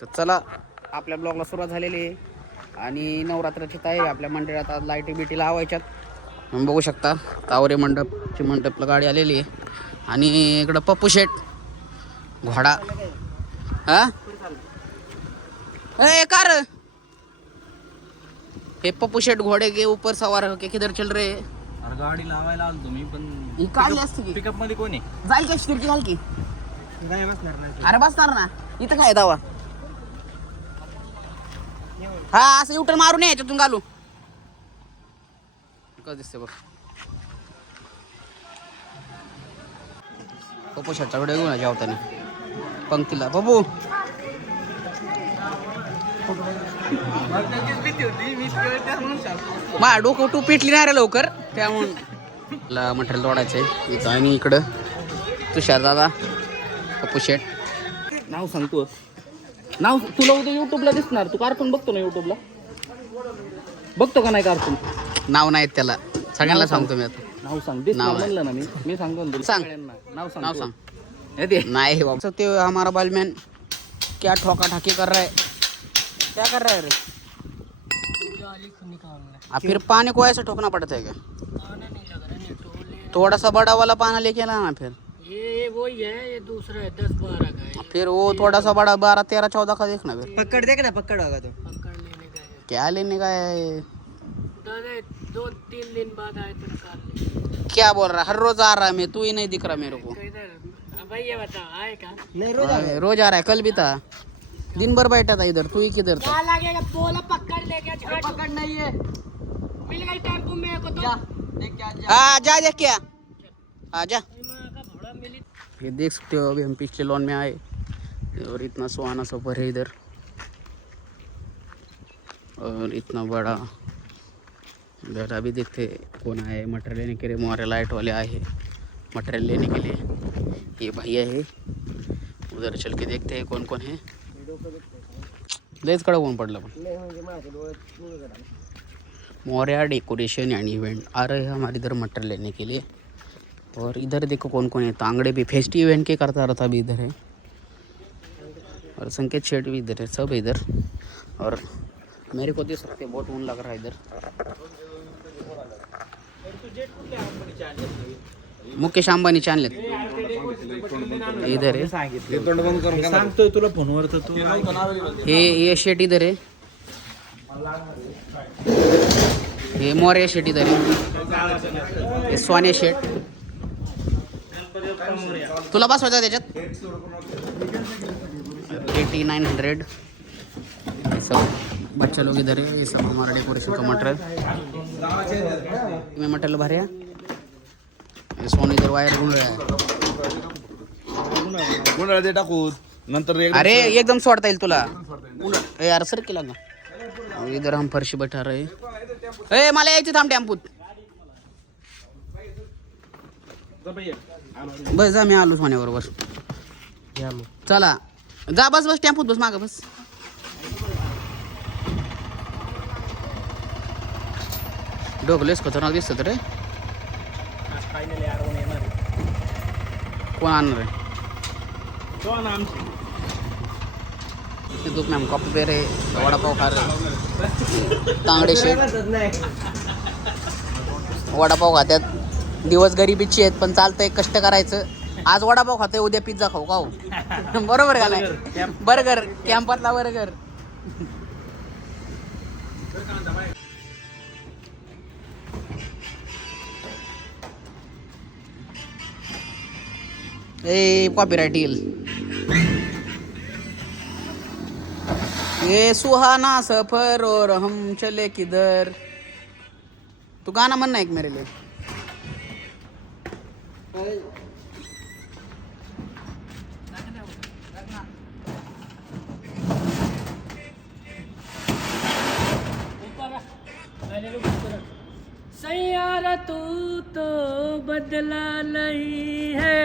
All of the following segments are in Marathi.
तर चला आपल्या ब्लॉगला सुरुवात झालेली आहे आणि नवरात्राची तयारी आपल्या मंदिरात आज लाईटी बिटी लावायच्यात. तुम्ही बघू शकता तावरे मंडपला गाडी आलेली आहे आणि इकडं पप्पू शेट घोडा हा ए कार हे पप्पू शेट घोड़े के ऊपर सवार होके किधर चल रहे? अरे गाडी लावायला आलो तुम्ही पण ही काय असते की पिकअप मध्ये कोण आहे? जाईल का स्थिरची घाल की नाही बसणार नाही. अरे बसणार ना इथं काय दावा हा असं युटर्न मारून ये याच्यातून घालू कसं दिसते बघ. पप्पू शेटचा व्हिडिओ घेऊन जेवताना पंक्तीला पप्पू मा डोकं टू पेटली नाही रे लवकर त्यामुळं मटेरियल तोडायचंय इथं आणि इकडं तुषार दादा पप्पू शेट नाव सांगतो नाव तुला उद्या युट्यूबला दिसणार. तू कार्टून बघतो ना युट्यूबला बघतो का नाही कार्टून? नाव नाही त्याला सगळ्यांना सांगतो मी आता. नाव सांग नाव म्हणलं ना मी सांगतो ना तुला. सांग नाव सांग नाव सांग. नाही बाबा ते हमारा बालमैन क्या ठोका ठाकी कर रहा है क्या कर रहा है रे? फिर पानी को ऐसे ठोकना पड़ता है क्या? थोड़ा सा बड़ा वाला पाना लेके लाना फिर. ये वही है, ये दूसरा है 10-12 का है. फिर वो थोड़ा सा बड़ा 12 13 14 का देखना फिर. पकड़ देख ना पकड़ होगा तो पकड़ लेने का है. क्या लेने का है? दादा 2-3 दिन बाद आए तो निकाल ले. क्या बोल रहा है? हर रोज आ रहा है मैं, तू ही नहीं दिख रहा मेरे को. तो इधर भाई ये बता आए का? नहीं रोज आ रहा है. कल भी था दिन भर बैठा था इधर. तू ही किधर था? क्या लगेगा? बोला पकड़ लेके झट. पकड़ नहीं है. मिल गई टेम्पो में को तो. देख क्या हाँ जा देख क्या आ जा. माँ का घोड़ा मिली. ये देख सकते हो अभी हम पिछले लॉन में आए और इतना सुहाना सफर है इधर और इतना बड़ा. इधर अभी देखते कौन आए मटेरियल लेने के लिए. मोरे लाइट वाले आए हैं मटेरियल लेने के लिए. ये भैया है उधर चल के देखते हैं कौन कौन है. लयच कडक ऊन पडलं पण. मोरिया डेकोरेशन एंड इवेंट आ रहे हैं हमारे इधर मटेरियल लेने के लिए. और इधर देखो कौन कौन है. तांगड़े भी फेस्टिव इवेंट के करता रहता भी इधर है और संकेत शेट भी इधर है. सब इधर और मेरे को देख सकते बहुत ऊन लग रहा है इधर. मुकेश अंबानी चॅनल इधर है. सांगतोय तुला फोनवर तर तू ये शेट इधर है. ये मोरिया शेट इधर है. ये सोनिया शेट तुला बसवायचा त्याच्यात 8900. ये सब बच्चा लोग इधर है. ये सब हमारा डेकोरेशन का मटेरियल में मटेरियल भरे. ये सोन इधर वायर गुण रहा है. गुंडाळ दे टाकू नंतर अरे एकदम सोडता येईल तुला यार सर केला ना. इधर हम फर्शी बैठा रहे. ए मला यायची थांब टेम्पूत. बस जा मी आलो सोन्याबरोबर. चला जा बस बस टेम्पूत बस मागं बस. डोकलेस खतरनाक दिसत रे. कोण आणणार आहे? हम कॉफी पे रहे वडापाव खा रहे. तांगडे शेट वडापाव खात्यात. दिवस गरिबीची आहेत पण चालतंय कष्ट करायचं. आज वडापाव खातोय उद्या पिझ्झा खाऊ का हो? बरोबर का नाही? बर्गर कॅम्पातला बर्गर. ए कॉपीराइट येईल. ये सुहाना सफर और हम चले किधर. तू गाना म्हणना एक मेरे लिए. सैयारा तू तो बदला नहीं है.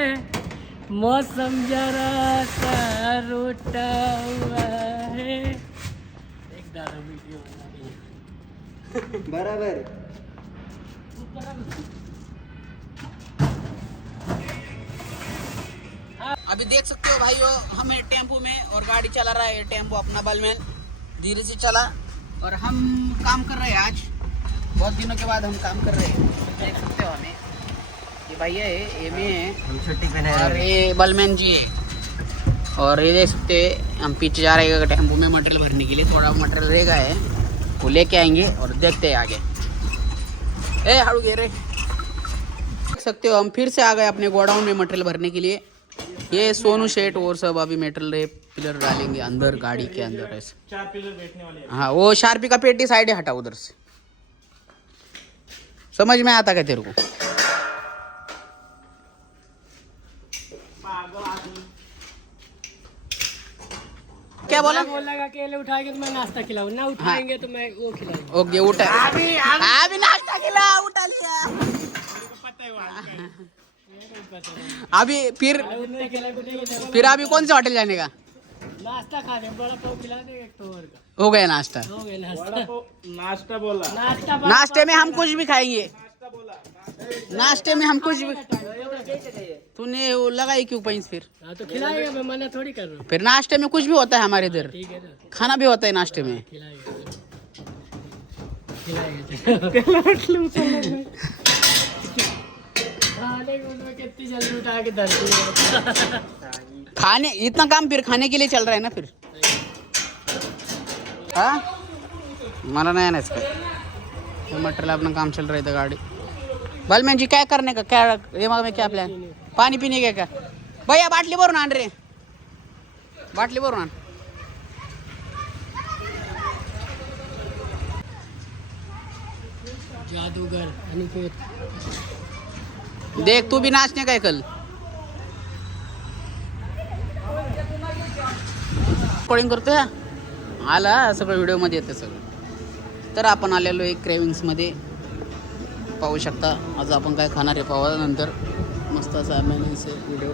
मौसम जरा सा रूठा हुआ है. एक दादा वीडियो बराबर. अभी अभी देख सकते हो भाइयों, हम हैं टेम्पो में और गाड़ी चला रहा है टेम्पो अपना बलमैन, धीरे से चला और हम काम कर रहे हैं। आज बहुत दिनों के बाद हम काम कर रहे हैं। देख सकते हो हमें, ये भैया है, ये मैं है और ये बलमैन जी है। और ये देख सकते हैं हम पीछे जा रहे हैं टेम्पो में मटेरियल भरने के लिए। थोड़ा मटेरियल रहेगा है, वो लेके आएंगे और देखते हैं आगे। ए हाड़ू गे रे, देख सकते हो हम फिर से आ गए अपने गोडाउन में मटेरियल भरने के लिए। ये सोनू शेट और सब अभी मटेरियल पिलर डालेंगे अंदर गाड़ी के अंदर ऐसे। 4 पिलर बैठने वाले हैं। हाँ, वो शार्पी का पेटी साइड है, हटा उधर से। समझ में आता क्या तेरे को? क्या बोला? लगा केले उठाएंगे तो मैं नाश्ता खिलाऊं, ना उठाएंगे तो मैं वो खिलाऊंगा। ओके, उठा अभी नाश्ता खिला, उठा लिया। अभी फिर अभी कौन से होटल जाने का? नाश्ता खाने, बड़ा पाव खिला देंगे एक तो और का। हो गया नाश्ता। हो गया नाश्ता बोला। नाश्ते में हम कुछ भी खाएंगे। नाश्ते में हम कुछ भी। तूने वो लगाई क्यों पैंस फिर? हाँ तो खिलाएगा, मैं मना थोड़ी कर रहा हूँ। फिर नाश्ते में कुछ भी होता है हमारे इधर, ठीक है ना, खाना भी होता है नाश्ते में। खिलाएगा। कितनी जल्दी उठा के धरती खाने इतना काम फिर खाने के लिए चल रहा है ना फिर। हाँ, मला नाही आणायचं काय, मटेरियल अपना काम चल रहा है गाड़ी। बलमैन जी क्या करने का, क्या दिमाग में क्या प्लान? पानी पीने का क्या? भैया बाटली भरून आण रे, बाटली भरून आण। जादूगर अनुपेत, देख तू भी नाचने काय कल रेकॉर्डिंग करतोय आला सगळं व्हिडिओ मध्ये येते सगळं। तर आपण आलेलो एक क्रेविंग्समध्ये, पाहू शकता आज आपण काय खाणार आहे पावा नंतर। मस्त असा व्हिडिओ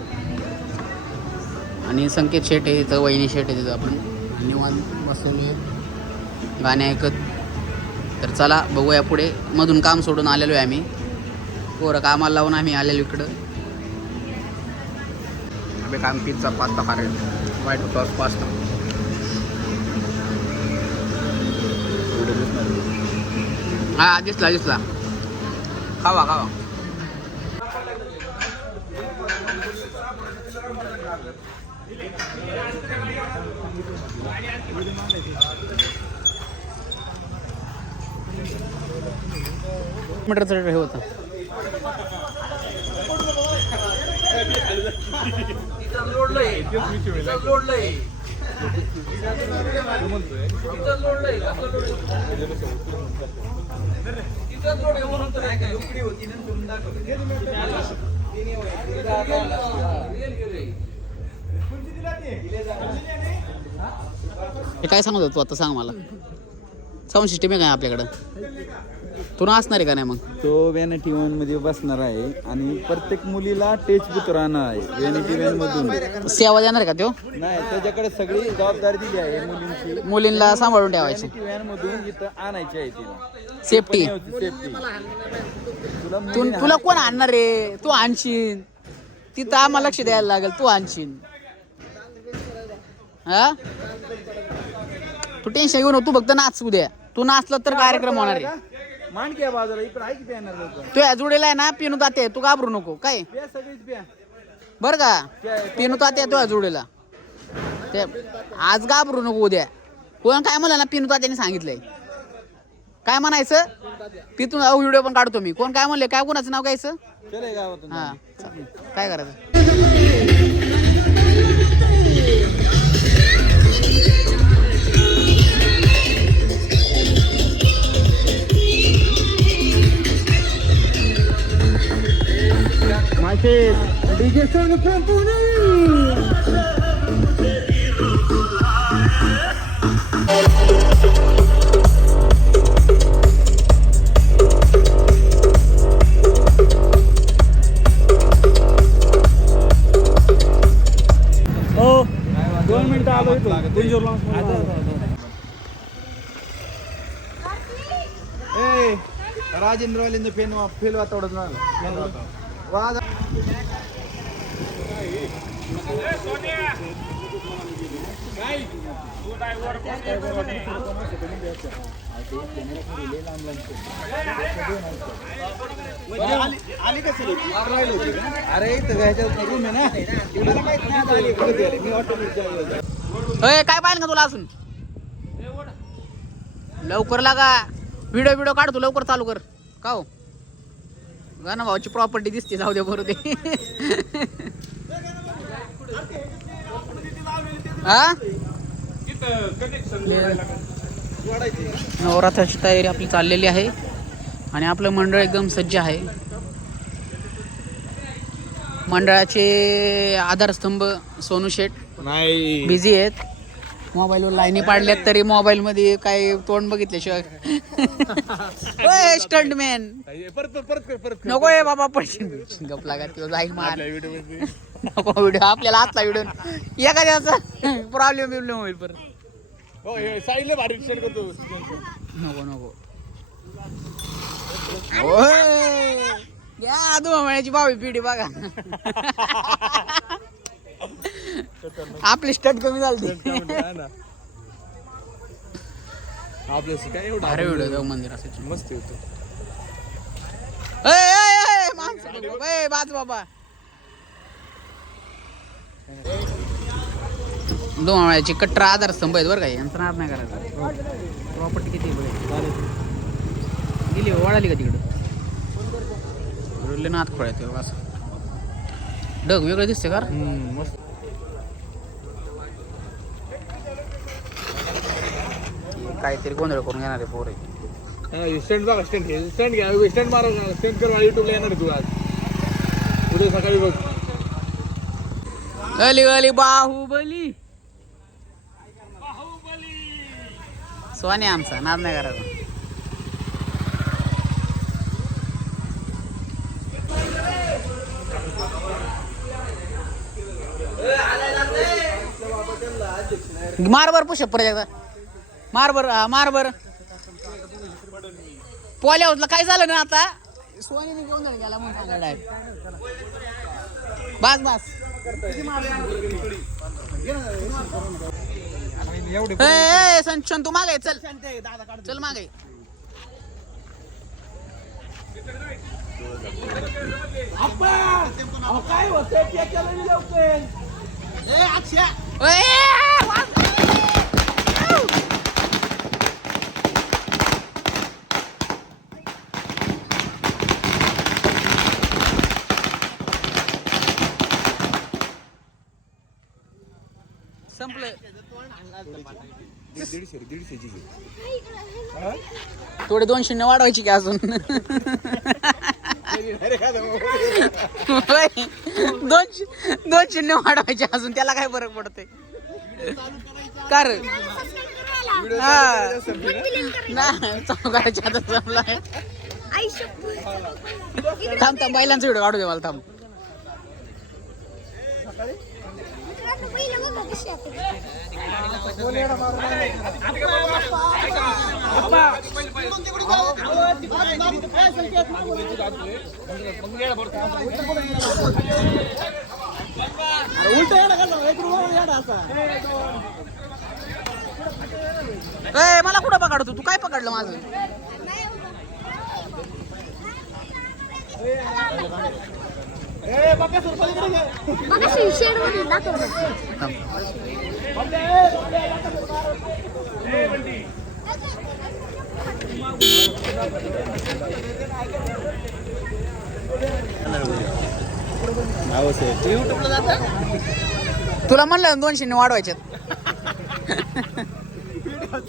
आणि संकेत शेट आहे तिथं, वहिनी शेट आहे तिथं, आपण निवांत बसलेलो आहे गाणे ऐकत। तर चला बघूया पुढे। मधून काम सोडून आलेलो आहे आम्ही, पोरं कामाला लावून आम्ही आलेलो इकडं। आम्ही काम पिझ्झा पास्ता खा रहे, व्हाईट सॉस पास्ता। हा दिसला दिसला, खावा खावा। मीटरचं हे होतं हे काय सांगत होतो आता, सांग मला। साऊंड सिस्टम आहे काय आपल्याकडं? तू नाचणार आहे का नाही मग? तो व्हॅनिटी व्हॅन मध्ये बसणार आहे आणि प्रत्येक मुलीला टेच बुक राहणार आहे व्हॅनिटी व्हॅन मधून। सेवा देणार का तो? नाही, त्याच्याकडे सगळी जबाबदारी दिली आहे मुलींची। मुलींना सांभाळून ठेवायची, व्हॅनिटी व्हॅन मधून इथं आणायची आहे तिला, सेफ्टी। सेफ्टी। तुला कोण आणणार रे? तू आणशील तिथं, आम्हाला लक्ष द्यायला लागेल, तू आणशील। हा, तू टेन्शन घेऊ नको, तू फक्त नाच उद्या। तू नाचला तर कार्यक्रम होणार आहे। मान घ्या बाजूला, इकडे आहे की येणार लोक? तू या जुडेला आहे ना, पिनू ताते, तू घाबरू नको काय, प्या सगळीच प्या। बर का? पिनू ताते तू या जुडेला, ते आज घाबरू नको उद्या। कोण काय म्हणलं ना, पिनू तात्याने सांगितलंय काय म्हणायचं, तिथून व्हिडिओ पण काढतो मी। कोण काय म्हणले, काय कोणाचं नाव घ्यायचं? चले गावातून। हा, काय करायचं? DJ song from Pune. हो, 2 मिनिटं आलो इथं। राजेंद्रवाल्यांचं फेल वातावरण अरे इथं ह्याच्यात रूम आहे ना तुला माहित नाही आता आली कधी आली. मी ऑटोमेटिक काय पाहिलं का तुला अजून लवकर लागा व्हिडिओ काढ तू लवकर चालू कर का हो गाणं भाऊची प्रॉपर्टी दिसते जाऊ दे बरोबर हा नवरात्राची तयारी आपली चाललेली आहे आणि आपलं मंडळ एकदम सज्ज आहे. मंडळाचे आधारस्तंभ सोनू शेठ नाही बिझी आहेत. मोबाईलवर लाईनी पाडल्यात तरी मोबाईल मध्ये काय तोंड बघितल्याशिवाय स्टंटमॅन नको आहे बाबा पडशील गप लागत किंवा जाईल मार नको व्हिडिओ आपल्याला आजचा व्हिडिओ एखाद्याचा प्रॉब्लेम होईल परत नको नको या आदू म्हणायची भावी पिढी बघा आपली स्टट कमी झाली आपल्याशी काय एवढं भारी व्हिडिओ देव मंदिर असायचं मस्त होतो. बाज बाबा दोन कट्टर आधारस्तंभ आहेत बरं का यांचं नाद नाही करायचं. प्रॉपर्टी किती गेली वाढाली का तिकडं नाद खोळ्यात असं डग वेगळं दिसते का मस्त काहीतरी गोंधळ करून घेणार आहे पोरे. स्टंट बघा स्टंट घे स्टंट घ्या स्टंट मारा स्टंट कर युट्यूबला येणार तू आज उद्या सकाळी बघ गली गली बाहुबली सोने आमचा नाद नाही करायचा. मार बर पुषप परत एकदा मार बर पोल्या होतला काय झालं ना आता सोनीने घेऊन गेला म्हणून सांगा डायरेक्ट बस संचन तू मागे चल मागे संपलं थोडे 2-0 वाढवायची की अजून 2-0 वाढवायचे अजून त्याला काय फरक पडते कर चौघाच्या आता जमलाय थांब बैलांचा व्हिडिओ काढू दे मला थांब मला कुठं पकडतो तू काय पकडलं माझं तुला म्हणलं 2-0 वाढवायच्यात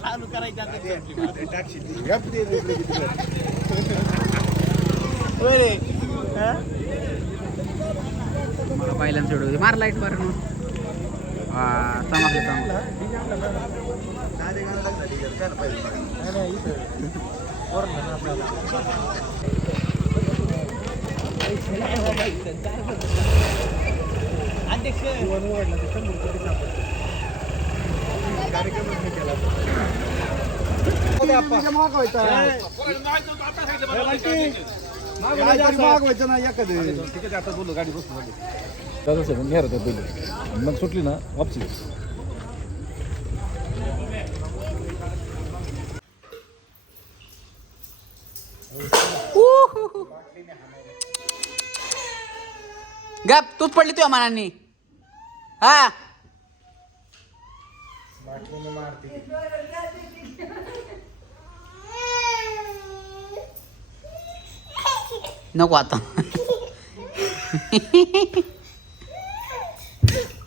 चालू करायचं बैलांचा व्हिडिओ मार लाईट मार मागवायचं ना एखादं मग सुटली ना वापसी गप तूच पडली तुझ्या मनाने हा नको आता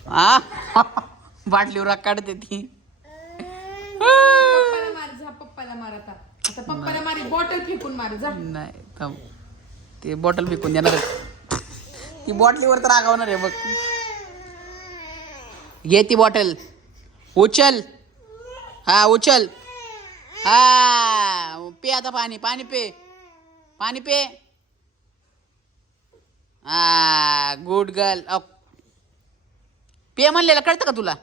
आ बाटलीवर राग काढते ती पप्पाला मार जा पप्पाला मार आता आता पप्पाला मार बॉटल फेकून मार जा नाही थांब ते बॉटल फेकून देणार ती बॉटलीवर तर रागावणार आहे बघ घे ती बॉटल उचल हा उचल हा पे आता पाणी पाणी पे पाणी पे हा गुड गर्ल पे म्हणलेलं कळतं का तुला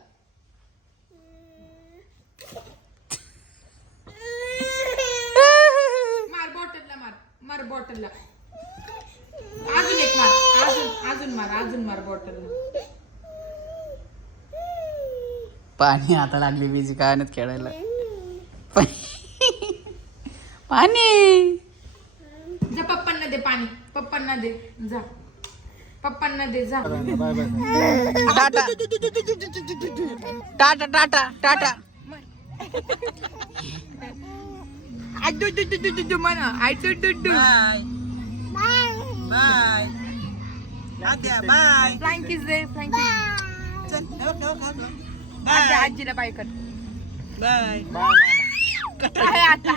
मार बॉटलला मार मार बॉटलला अजून एक मार अजून मार बॉटलला पाणी आता लागली बिझी काय नाही खेळायला पाणी जा पप्पांना दे पाणी पप्पांना दे जा पप्पांना दे जा टाटा टाटा टाटा टाटा म्हणा बाय बाय फ्लँकीज दे फ्लँकीज आजीला बाय कर बाय काय आता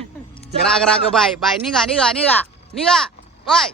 राग राग बाय बाय निघा निघा निघा निघा बाय